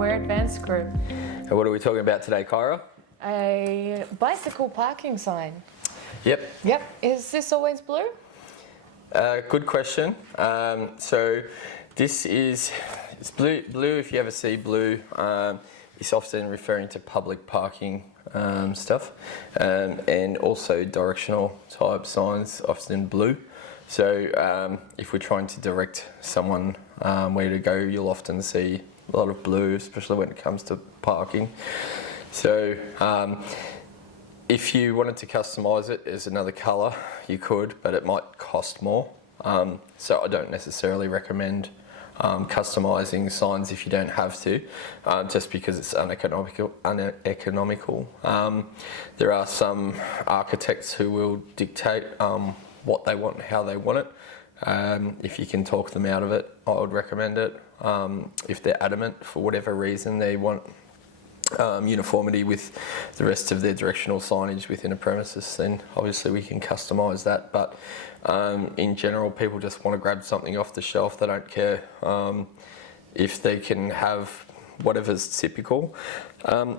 we're Advanced Group. And what are we talking about today, Kyra? A bicycle parking sign. Yep. Is this always blue? Good question. So this is it's blue. Blue, if you ever see blue, it's often referring to public parking stuff, and also directional type signs, often blue. So if we're trying to direct someone where to go, you'll often see a lot of blue, especially when it comes to parking. So if you wanted to customise it as another colour, you could, but it might cost more. So I don't necessarily recommend customising signs if you don't have to, just because it's uneconomical. There are some architects who will dictate what they want and how they want it. If you can talk them out of it, I would recommend it. If they're adamant for whatever reason they want uniformity with the rest of their directional signage within a premises, then obviously we can customise that. But in general, people just want to grab something off the shelf. They don't care if they can have whatever's typical.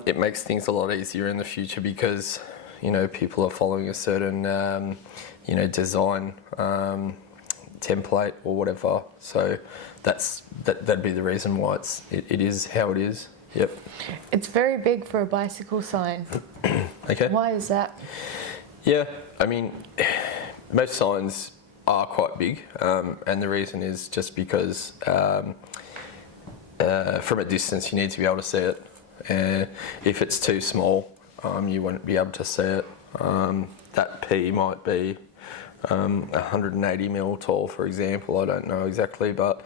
It makes things a lot easier in the future because, you know, people are following a certain, design template or whatever. So that'd be the reason why it is how it is. Yep. It's very big for a bicycle sign. Okay. Why is that? Yeah, I mean, most signs are quite big, and the reason is just because from a distance you need to be able to see it. And if it's too small, you won't be able to see it. That P might be 180 mil tall, for example. I don't know exactly, but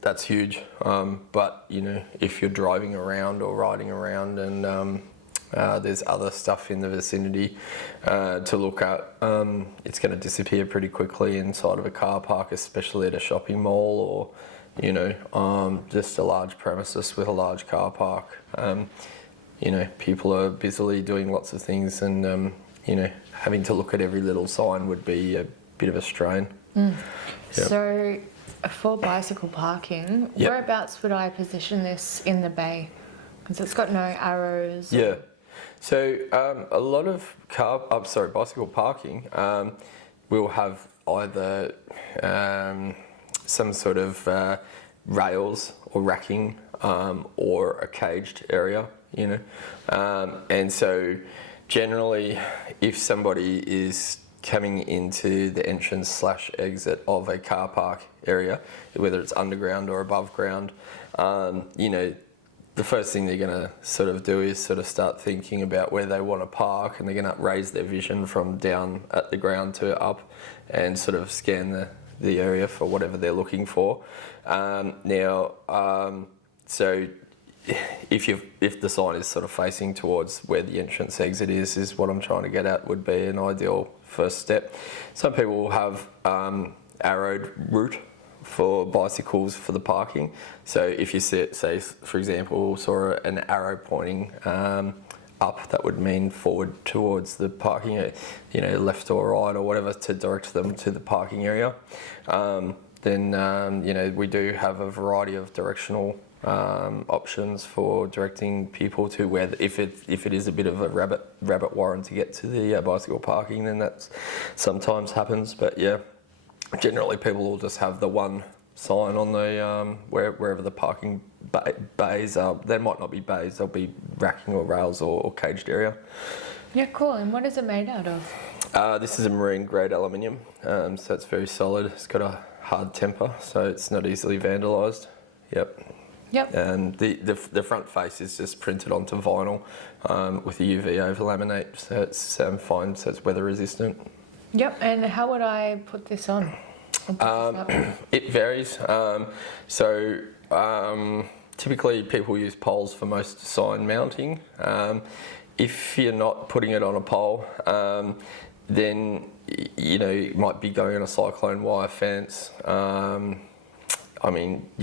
that's huge. But if you're driving around or riding around and there's other stuff in the vicinity to look at, it's going to disappear pretty quickly inside of a car park, especially at a shopping mall or just a large premises with a large car park. People are busily doing lots of things, and having to look at every little sign would be a bit of a strain. Yep. So for bicycle parking, Yep. Whereabouts would I position this in the bay? Because it's got no arrows. Yeah. So a lot of bicycle parking will have either some sort of rails or racking or a caged area, and so generally if somebody is coming into the entrance/exit of a car park area, whether it's underground or above ground, the first thing they're going to sort of do is sort of start thinking about where they want to park, and they're going to raise their vision from down at the ground to up and sort of scan the area for whatever they're looking for. So if the sign is sort of facing towards where the entrance exit is what I'm trying to get at, would be an ideal first step. Some people will have arrowed route for bicycles for the parking. So if you say, for example, saw an arrow pointing up, that would mean forward towards the parking, left or right or whatever, to direct them to the parking area. Then we do have a variety of directional options for directing people to where, if it is a bit of a rabbit warren to get to the bicycle parking, then that sometimes happens. But yeah, generally people will just have the one sign on the wherever the parking bays are. There might not be bays, there'll be racking or rails or caged area. Yeah, cool. And what is it made out of? This is a marine grade aluminium, so it's very solid. It's got a hard temper, so it's not easily vandalised. Yep. And the front face is just printed onto vinyl with a UV over laminate, so it's fine, so it's weather resistant. Yep. And how would I put this on? It varies. Typically people use poles for most sign mounting. If you're not putting it on a pole, then you might be going on a cyclone wire fence. You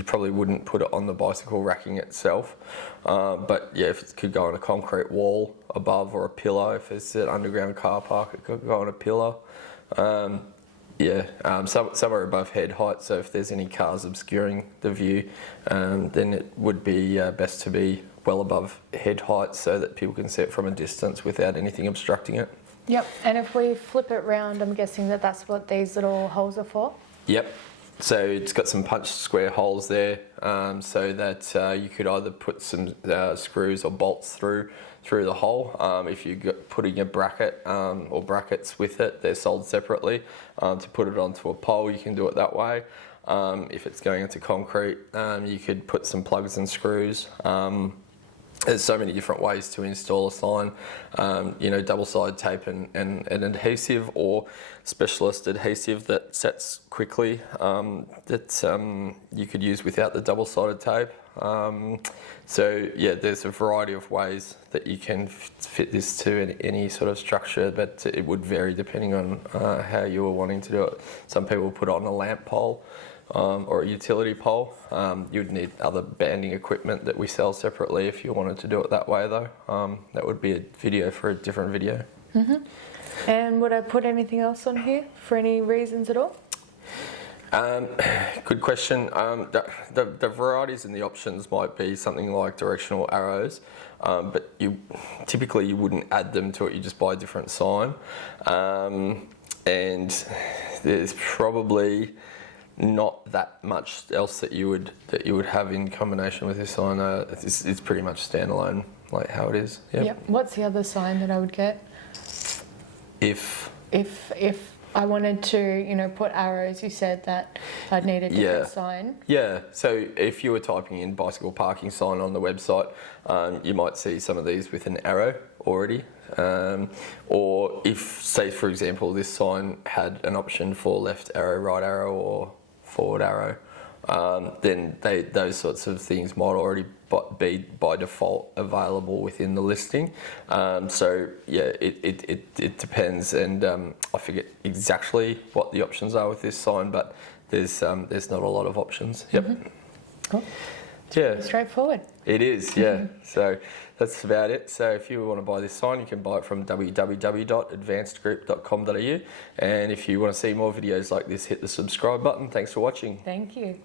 probably wouldn't put it on the bicycle racking itself, but yeah, if it could go on a concrete wall above or a pillar, if it's an underground car park, it could go on a pillar. Yeah, somewhere above head height. So if there's any cars obscuring the view, then it would be best to be well above head height so that people can see it from a distance without anything obstructing it. Yep. And if we flip it round, I'm guessing that that's what these little holes are for? Yep. So it's got some punched square holes there, so that you could either put some screws or bolts through the hole. If you're putting a bracket or brackets with it, they're sold separately. To put it onto a pole, you can do it that way. If it's going into concrete, you could put some plugs and screws. There's so many different ways to install a sign, double-sided tape and adhesive, or specialist adhesive that sets quickly, that you could use without the double-sided tape. So yeah, there's a variety of ways that you can fit this to any sort of structure, but it would vary depending on how you were wanting to do it. Some people put it on a lamp pole. Or a utility pole. You'd need other banding equipment that we sell separately if you wanted to do it that way though. That would be a video for a different video. Mm-hmm. And would I put anything else on here for any reasons at all? Good question. The varieties and the options might be something like directional arrows, but typically you wouldn't add them to it, you just buy a different sign. And there's probably not that much else that you would have in combination with this sign. It's pretty much standalone, like how it is. Yep. What's the other sign that I would get? If I wanted to, put arrows, you said that I'd need a different sign. Yeah. So if you were typing in bicycle parking sign on the website, you might see some of these with an arrow already. Or if, say for example, this sign had an option for left arrow, right arrow, or forward arrow, then those sorts of things might already be by default available within the listing. So yeah, it depends, and I forget exactly what the options are with this sign, but there's not a lot of options. Yep. Mm-hmm. Cool. Yeah. Pretty straightforward. It is, yeah. So that's about it. So if you want to buy this sign, you can buy it from www.advancedgroup.com.au. And if you want to see more videos like this, hit the subscribe button. Thanks for watching. Thank you.